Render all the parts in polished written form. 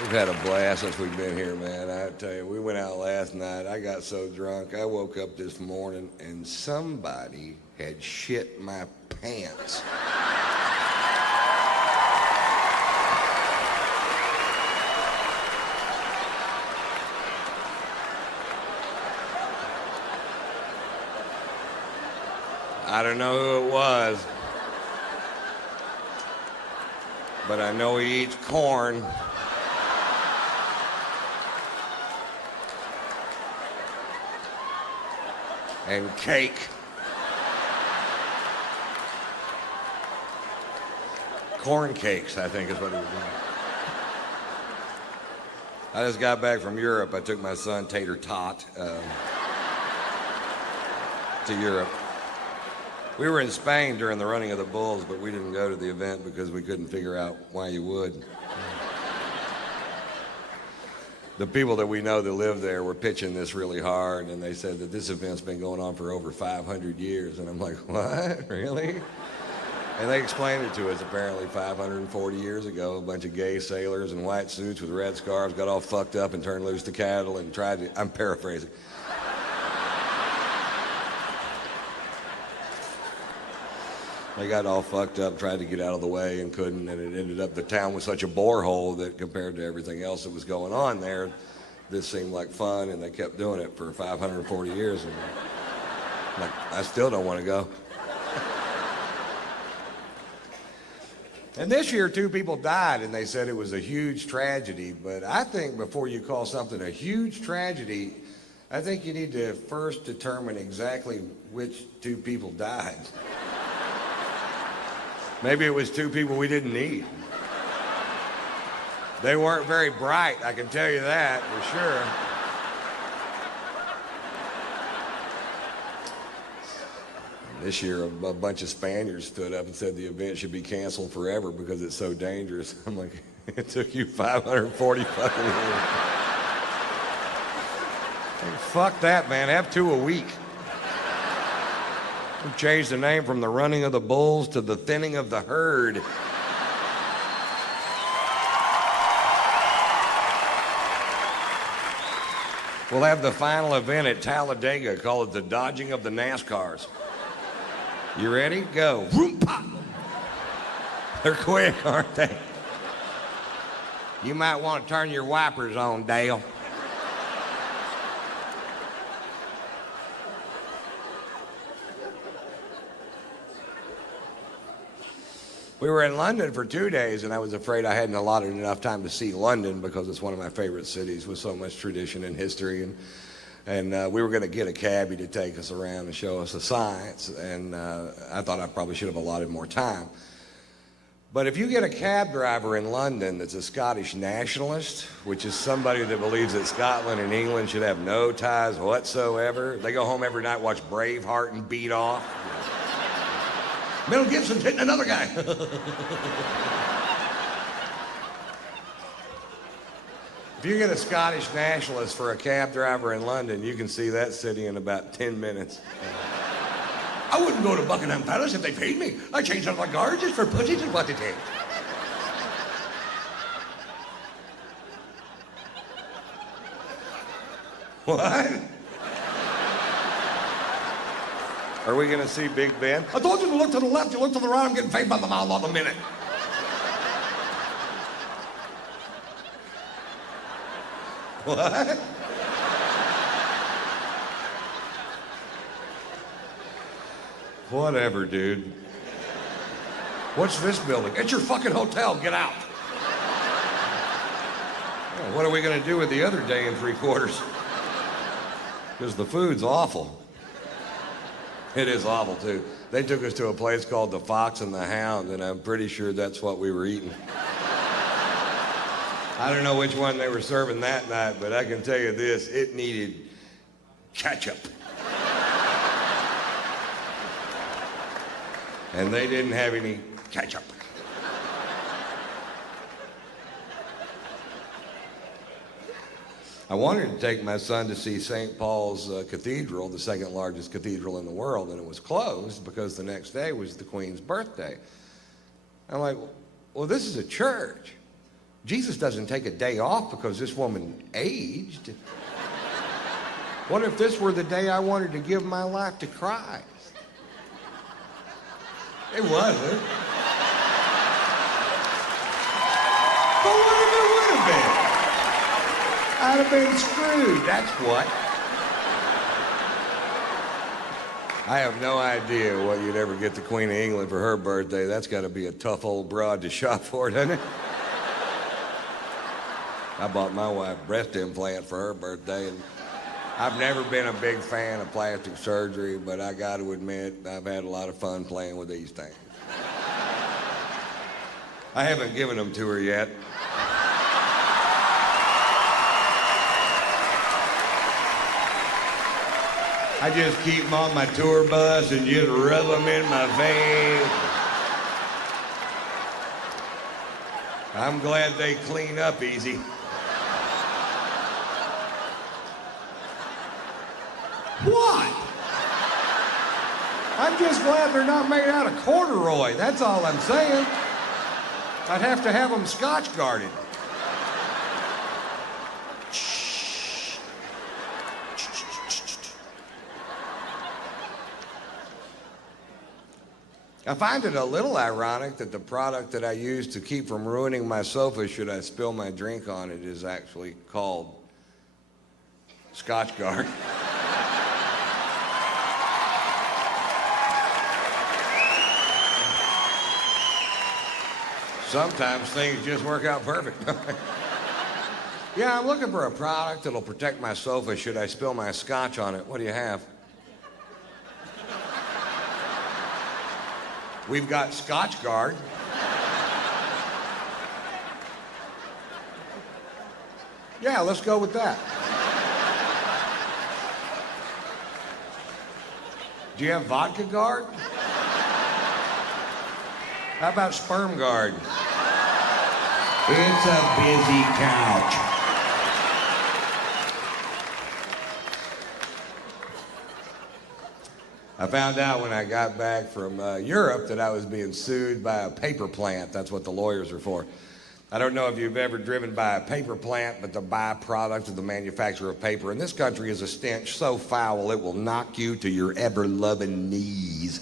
We've had a blast since we've been here, man. I tell you, we went out last night. I got so drunk. I woke up this morning and somebody had shit my pants. I don't know who it was, but I know he eats corn. And cake. Corn cakes, I think is what it was. I just got back from Europe. I took my son, Tater Tot, to Europe. We were in Spain during the running of the bulls, but we didn't go to the event because we couldn't figure out why you would. The people that we know that live there were pitching this really hard, and they said that this event's been going on for over 500 years. And I'm like, what? Really? And they explained it to us. Apparently 540 years ago, a bunch of gay sailors in white suits with red scarves got all fucked up and turned loose the cattle and tried to, I'm paraphrasing. They got all fucked up, tried to get out of the way and couldn't, and it ended up, the town was such a borehole that compared to everything else that was going on there, this seemed like fun, and they kept doing it for 540 years. And like, I still don't want to go. And this year, 2 people died, and they said it was a huge tragedy, but I think before you call something a huge tragedy, I think you need to first determine exactly which 2 people died. Maybe it was 2 people we didn't need. They weren't very bright, I can tell you that for sure. This year, a bunch of Spaniards stood up and said the event should be canceled forever because it's so dangerous. I'm like, it took you 540 fucking years. Hey, fuck that, man. Have 2 a week. We changed the name from the running of the bulls to the thinning of the herd. We'll have the final event at Talladega, call it the dodging of the NASCARs. You ready? Go. Vroom, pop. They're quick, aren't they? You might want to turn your wipers on, Dale. We were in London for 2 days, and I was afraid I hadn't allotted enough time to see London because it's one of my favorite cities with so much tradition and history. And we were going to get a cabbie to take us around and show us the sights, and I thought I probably should have allotted more time. But if you get a cab driver in London that's a Scottish nationalist, which is somebody that believes that Scotland and England should have no ties whatsoever, they go home every night, watch Braveheart and beat off. Mel Gibson's hitting another guy. If you get a Scottish nationalist for a cab driver in London, you can see that city in about 10 minutes. I wouldn't go to Buckingham Palace if they paid me. I changed out my guards just for pussies and what it is. What? Are we going to see Big Ben? I told you to look to the left, you look to the right, I'm getting paid by the mile on the minute. What? Whatever, dude. What's this building? It's your fucking hotel, get out. Well, what are we going to do with the other day and 3/4? Because the food's awful. It is awful, too. They took us to a place called the Fox and the Hound, and I'm pretty sure that's what we were eating. I don't know which one they were serving that night, but I can tell you this, it needed ketchup. And they didn't have any ketchup. I wanted to take my son to see St. Paul's Cathedral, the 2nd largest cathedral in the world, and it was closed because the next day was the Queen's birthday. I'm like, well, this is a church. Jesus doesn't take a day off because this woman aged. What if this were the day I wanted to give my life to Christ? It wasn't. But what if it would have been? I'd have been screwed, that's what. I have no idea what you'd ever get the Queen of England for her birthday. That's got to be a tough old broad to shop for, doesn't it? I bought my wife a breast implant for her birthday, and I've never been a big fan of plastic surgery, but I got to admit, I've had a lot of fun playing with these things. I haven't given them to her yet. I just keep them on my tour bus and just rub them in my face. I'm glad they clean up easy. What? I'm just glad they're not made out of corduroy. That's all I'm saying. I'd have to have them Scotch guarded. I find it a little ironic that the product that I use to keep from ruining my sofa should I spill my drink on it is actually called Scotch Guard. Sometimes things just work out perfect. Yeah, I'm looking for a product that'll protect my sofa should I spill my scotch on it. What do you have? We've got Scotch Guard. Yeah, let's go with that. Do you have Vodka Guard? How about Sperm Guard? It's a busy couch. I found out when I got back from Europe that I was being sued by a paper plant. That's what the lawyers are for. I don't know if you've ever driven by a paper plant, but the byproduct of the manufacture of paper in this country is a stench so foul it will knock you to your ever-loving knees.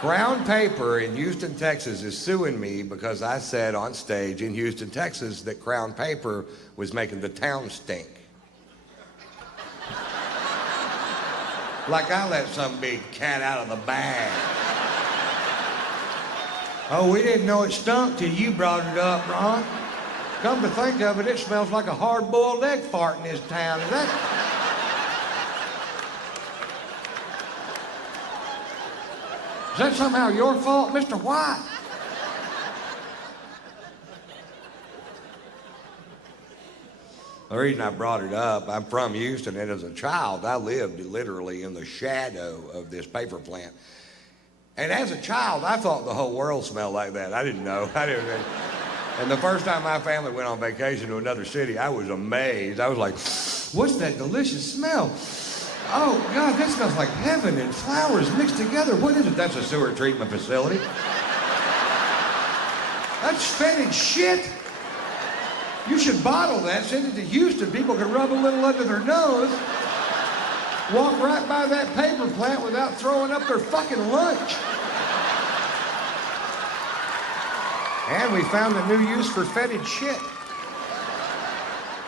Crown Paper in Houston, Texas is suing me because I said on stage in Houston, Texas that Crown Paper was making the town stink. Like I let some big cat out of the bag. Oh, we didn't know it stunk till you brought it up, Ron. Come to think of it, it smells like a hard-boiled egg fart in this town. Is that somehow your fault, Mr. White? The reason I brought it up, I'm from Houston, and as a child, I lived literally in the shadow of this paper plant. And as a child, I thought the whole world smelled like that. I didn't know. And the first time my family went on vacation to another city, I was amazed. I was like, what's that delicious smell? Oh, God, that smells like heaven and flowers mixed together. What is it? That's a sewer treatment facility. That's fetid shit. You should bottle that, send it to Houston. People can rub a little under their nose, walk right by that paper plant without throwing up their fucking lunch. And we found a new use for fetid shit.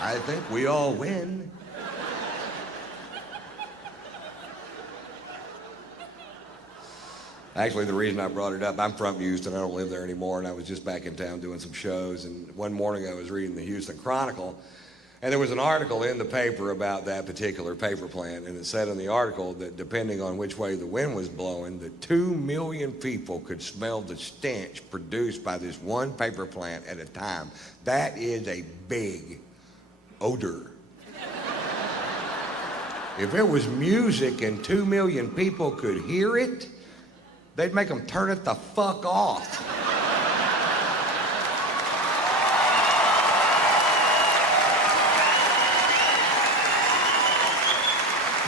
I think we all win. Actually, the reason I brought it up, I'm from Houston. I don't live there anymore, and I was just back in town doing some shows. And one morning I was reading the Houston Chronicle, and there was an article in the paper about that particular paper plant. And it said in the article that depending on which way the wind was blowing, that 2 million people could smell the stench produced by this one paper plant at a time. That is a big odor. If it was music and 2 million people could hear it, they'd make them turn it the fuck off.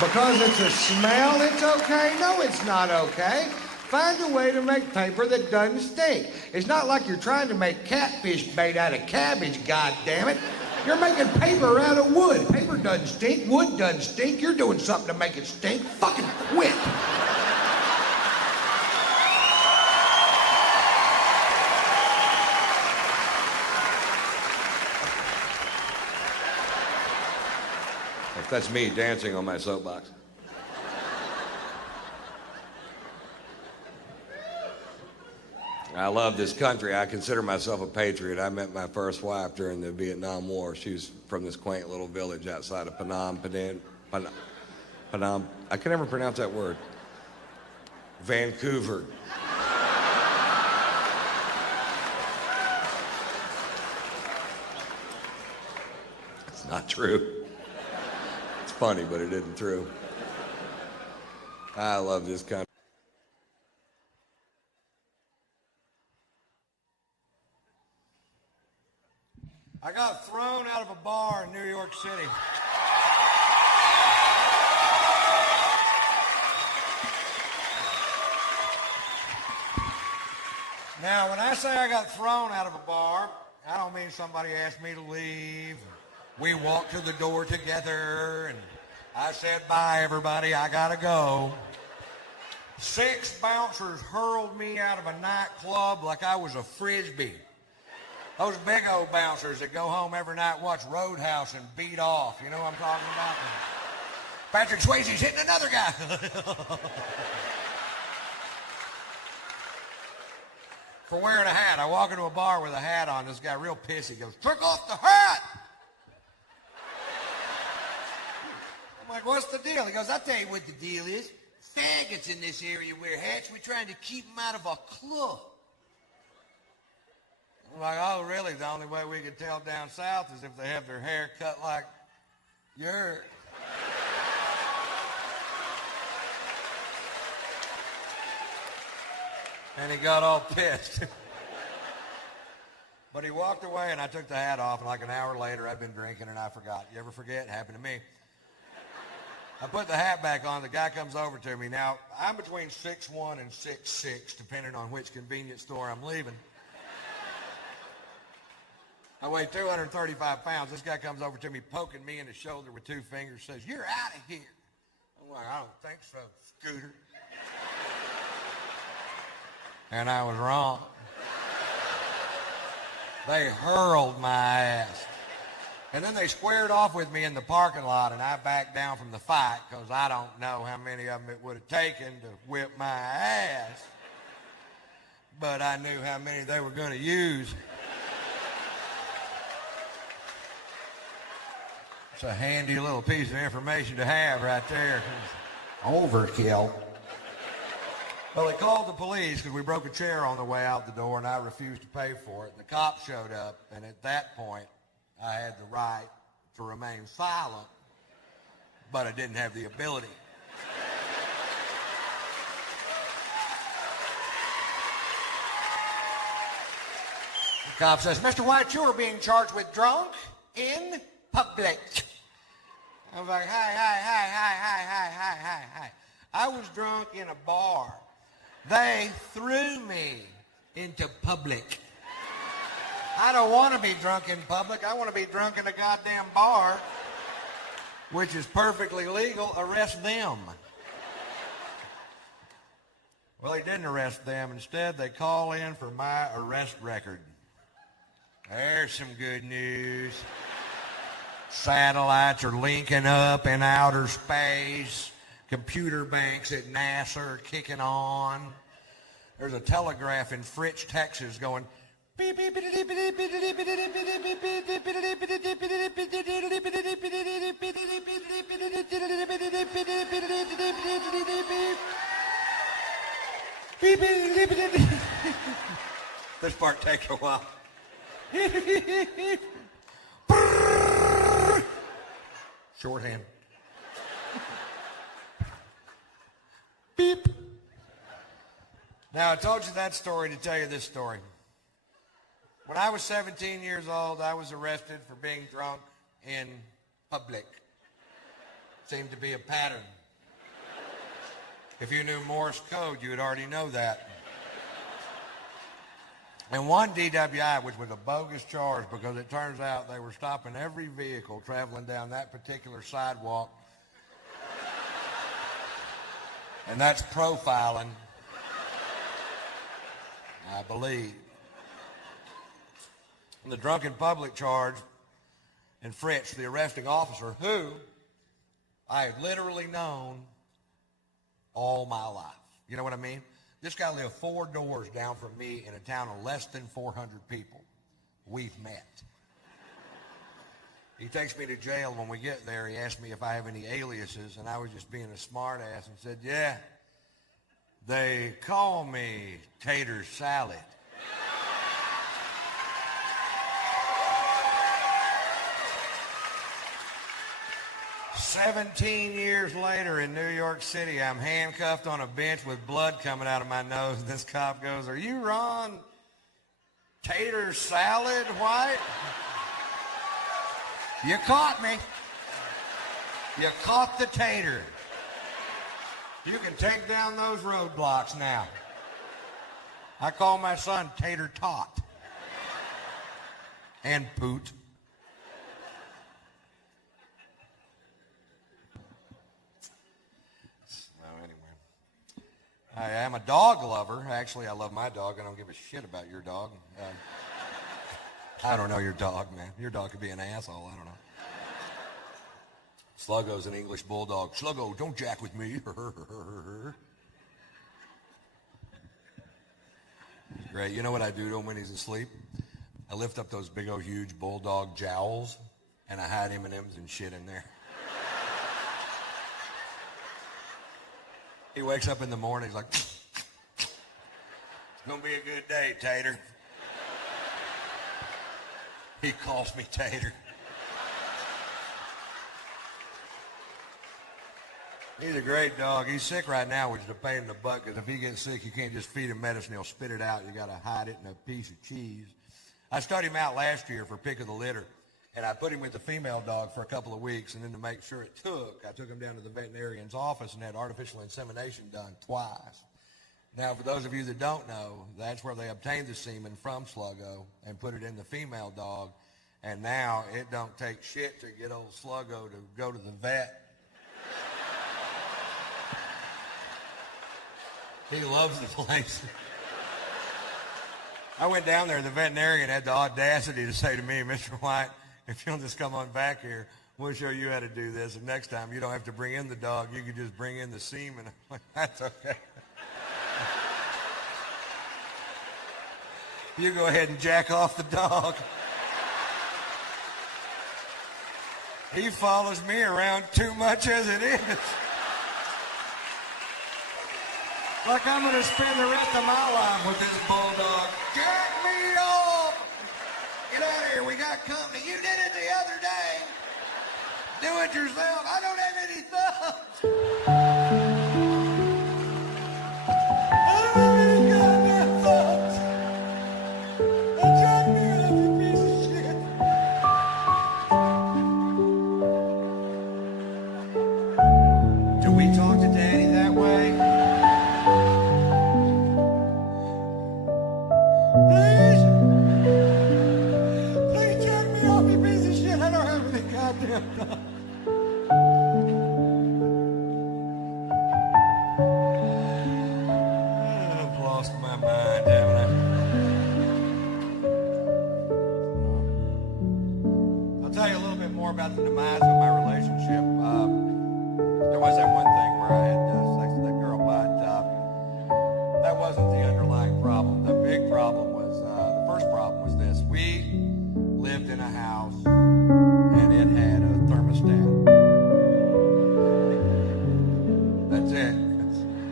Because it's a smell, it's okay? No, it's not okay. Find a way to make paper that doesn't stink. It's not like you're trying to make catfish bait out of cabbage, goddammit. You're making paper out of wood. Paper doesn't stink, wood doesn't stink. You're doing something to make it stink. Fucking quit. That's me dancing on my soapbox. I love this country. I consider myself a patriot. I met my first wife during the Vietnam War. She was from this quaint little village outside of Phnom Penh. I can never pronounce that word. Vancouver. It's not true. It's funny, but it isn't true. I love this country. I got thrown out of a bar in New York City. Now, when I say I got thrown out of a bar, I don't mean somebody asked me to leave. We walked to the door together, and I said, bye, everybody, I gotta go. 6 bouncers hurled me out of a nightclub like I was a Frisbee. Those big old bouncers that go home every night, watch Roadhouse and beat off. You know what I'm talking about? Patrick Swayze's hitting another guy. For wearing a hat. I walk into a bar with a hat on. This guy real pissy goes, "Took off the hat!" I'm like, "What's the deal?" He goes, "I'll tell you what the deal is. Faggots in this area wear hats. We're trying to keep them out of our club." I'm like, "Oh, really? The only way we can tell down south is if they have their hair cut like yours." And he got all pissed. But he walked away, and I took the hat off, and like an hour later, I'd been drinking, and I forgot. You ever forget? It happened to me. I put the hat back on. The guy comes over to me. Now, I'm between 6'1" and 6'6", depending on which convenience store I'm leaving. I weigh 235 pounds. This guy comes over to me, poking me in the shoulder with 2 fingers, says, "You're out of here." I'm like, "I don't think so, Scooter." And I was wrong. They hurled my ass. And then they squared off with me in the parking lot, and I backed down from the fight because I don't know how many of them it would have taken to whip my ass. But I knew how many they were going to use. It's a handy little piece of information to have right there. Overkill. Well, they called the police because we broke a chair on the way out the door, and I refused to pay for it. And the cops showed up, and at that point, I had the right to remain silent, but I didn't have the ability. The cop says, "Mr. White, you are being charged with drunk in public." I was like, hi. I was drunk in a bar. They threw me into public. I don't want to be drunk in public. I want to be drunk in a goddamn bar, which is perfectly legal. Arrest them. Well, they didn't arrest them. Instead, they call in for my arrest record. There's some good news. Satellites are linking up in outer space. Computer banks at NASA are kicking on. There's a telegraph in Fritch, Texas going beep, beep, beep, beep, beep, beep, beep, beep, beep. This part takes a while. Shorthand. Beep. Now, I told you that story to tell you this story. When I was 17 years old, I was arrested for being drunk in public. Seemed to be a pattern. If you knew Morse code, you would already know that. And one DWI, which was a bogus charge because it turns out they were stopping every vehicle traveling down that particular sidewalk. And that's profiling, I believe. And the drunken public charge and Fritz, the arresting officer, who I have literally known all my life. You know what I mean? This guy lived 4 doors down from me in a town of less than 400 people. We've met. He takes me to jail. When we get there, he asked me if I have any aliases, and I was just being a smart ass and said, yeah, they call me Tater Salad. "17 years later in New York City, I'm handcuffed on a bench with blood coming out of my nose. This cop goes, are you Ron Tater Salad White? You caught me. You caught the tater. You can take down those roadblocks now. I call my son Tater Tot. And Poot. I am a dog lover. Actually, I love my dog. I don't give a shit about your dog. I don't know your dog, man. Your dog could be an asshole. I don't know. Sluggo's an English Bulldog. Sluggo, don't jack with me. He's great. You know what I do to him when he's asleep? I lift up those big old huge Bulldog jowls, and I hide M&Ms and shit in there. He wakes up in the morning, he's like, it's gonna be a good day, Tater. He calls me Tater. He's a great dog. He's sick right now, which is a pain in the butt, because if he gets sick, you can't just feed him medicine, he'll spit it out. You gotta hide it in a piece of cheese. I started him out last year for pick of the litter. And I put him with the female dog for a couple of weeks, and then to make sure it took, I took him down to the veterinarian's office and had artificial insemination done twice. Now, for those of you that don't know, that's where they obtained the semen from Sluggo and put it in the female dog, and now it don't take shit to get old Sluggo to go to the vet. He loves the place. I went down there, and the veterinarian had the audacity to say to me, Mr. White, if you'll just come on back here, we'll show you how to do this. And next time, you don't have to bring in the dog. You can just bring in the semen. I'm like, that's okay. You go ahead and jack off the dog. He follows me around too much as it is. Like I'm going to spend the rest of my life with this bulldog. Jack me off! Get out of here, we got company. You did it the other day. Do it yourself. I don't have any thumbs. I don't have any goddamn thumbs. And Jack me off, you piece of shit. Do we talk to Daddy that way? I've lost my mind, haven't I? I'll tell you a little bit more about the demise of my relationship. There was that one thing where I had sex with that girl, but that wasn't the underlying problem. The big problem was, the first problem was this. We lived in a house and it had a thermostat. That's it.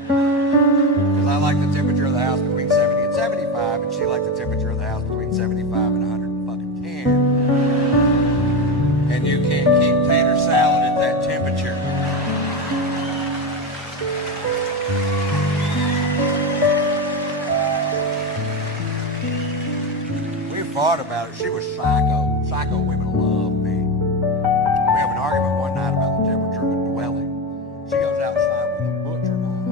Because I like the temperature of the house between 70 and 75, and she liked the temperature of the house between 75 and 110. And you can't keep tater salad at that temperature. We fought about it. She was psycho. Psycho women love me. We have an argument one night about the temperature of a dwelling. She goes outside with a butcher knife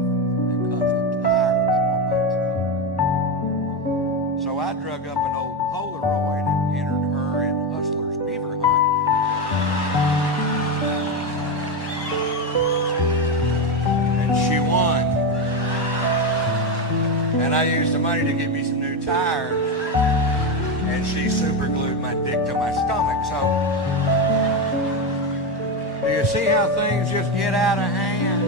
I used the money to get me some new tires, and she super glued my dick to my stomach. So, do you see how things just get out of hand?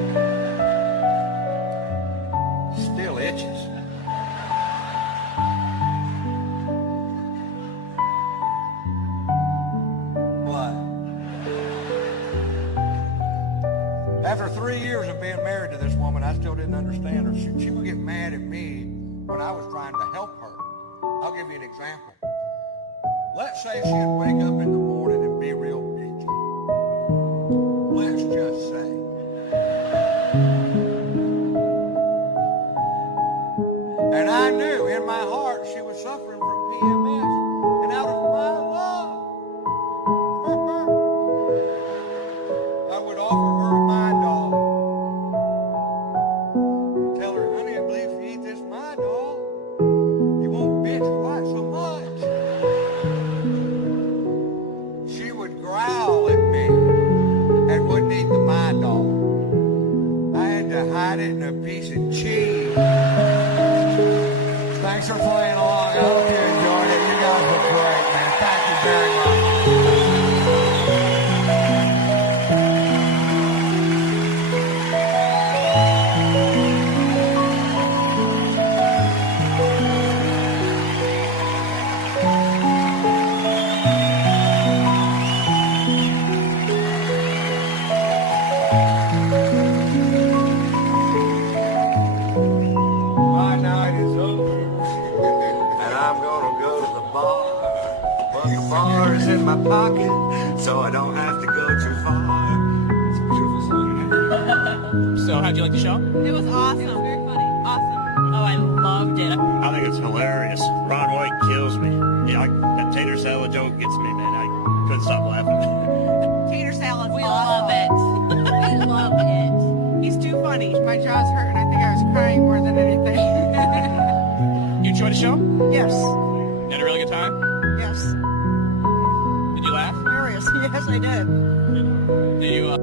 Still itches. What? After 3 years of being married to this woman, I still didn't understand her. She would get mad at me when I was trying to help her. I'll give you an example. Let's say she'd wake up in the morning and be real bitchy. Let's just say. And I knew in my heart she was suffering from PMS. And out of my love for her, I would offer her my dog. Tell her, honey, I believe if you eat this my dog, you won't bitch quite so much. She would growl at me and wouldn't eat the my dog. I had to hide it in a piece of cheese. Thanks for playing along. I hope you enjoyed it. You guys were great, man. Thank you very much. My night is over, and I'm gonna go to the bar. But the bar is in my pocket, so I don't have to go too far. It's a beautiful song. So, how'd you like the show? It was awesome. It was very funny. Awesome. Oh, I loved it. I think it's hilarious. Ron White kills me. Yeah, that tater salad joke gets me, man. I couldn't stop laughing. Tater salad. We love it. We love it. He's too funny. My jaw's hurt, and I think I was crying more than anything. You enjoyed the show? Yes. You had a really good time? Yes. Did you laugh? Furious. Yes, I did. Did you,